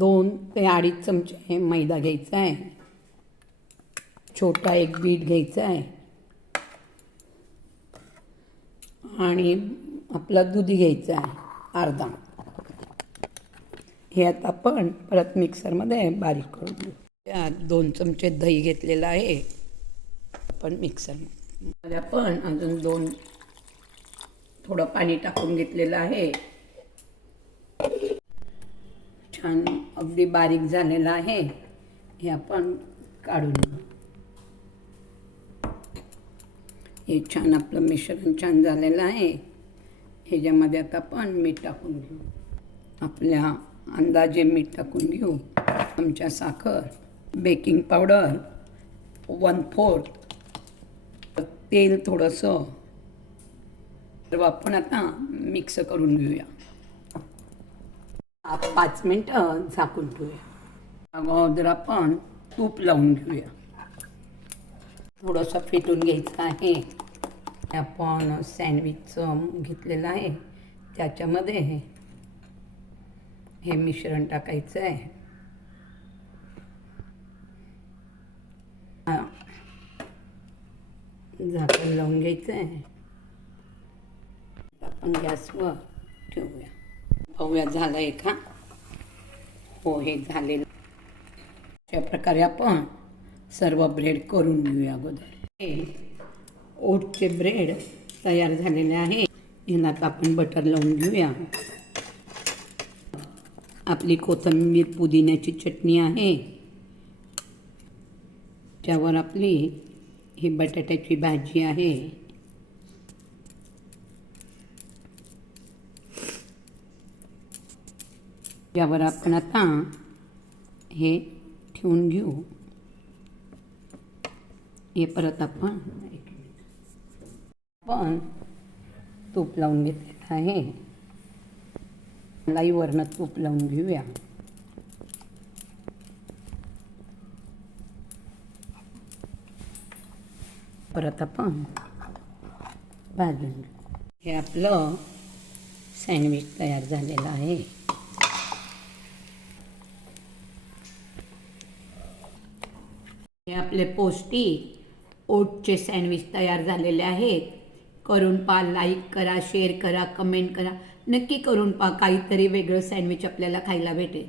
2 ते 2.5 चमचे मैदा घ्यायचा आहे, छोटा एक बीट घ्यायचा आहे आणि आपला दुधी घ्यायचा आहे अर्धा. हे आता आपण परत मिक्सरमध्ये बारीक करून घेऊ. त्यात 2 चमचे दही घेतलेलं आहे आपण मिक्सरमध्ये. आपण अजून थोडं पाणी टाकून घेतलेलं आहे. छान अगदी बारीक झालेलं आहे. हे आपण काढून घेऊ. हे छान आपलं मिश्रण छान झालेलं आहे. ह्याच्यामध्ये आता आपण मीठ टाकून घेऊ. आपल्या अंदाजे मीठ टाकून घेऊ. चमचा साखर, बेकिंग पावडर 1/4, तेल थोडंसं. तर आपण आता मिक्स करून घेऊया. 5 मिनटं झाकून ठेवूया. अगोदर आपण तूप लावून घेऊया. थोडंसं फेटून घ्यायचं आहे. आपण सँडविचचं घेतलेलं आहे त्याच्यामध्ये हे मिश्रण टाकायचं आहे. झाकण लावून घ्यायचं आहे. आपण गॅसवर ठेवूया. पाहूया झालं आहे का? हो, हे झालेलं. अशा प्रकारे आपण सर्व ब्रेड करून घेऊया. अगोदर हे ओटचे ब्रेड तयार झालेले आहे. ह्यात आपण बटर लावून घेऊया. आपली कोथिंबीर पुदिन्याची चटणी आहे. त्यावर आपली ही बटाट्याची भाजी आहे. त्यावर आपण आता हे ठेवून घेऊ. हे परत आपण तूप लावून घेतलेलं आहे. लाईवरनं तूप लावून घेऊया. परत आपण भाजून घेऊ. हे आपलं सँडविच तयार झालेलं आहे. हे आपले पौष्टिक ओटचे सँडविच तयार झालेले आहेत. करून पहा, लाईक करा, शेअर करा, कमेंट करा. नक्की करून पहा. काहीतरी वेगळं सँडविच आपल्याला खायला भेटेल.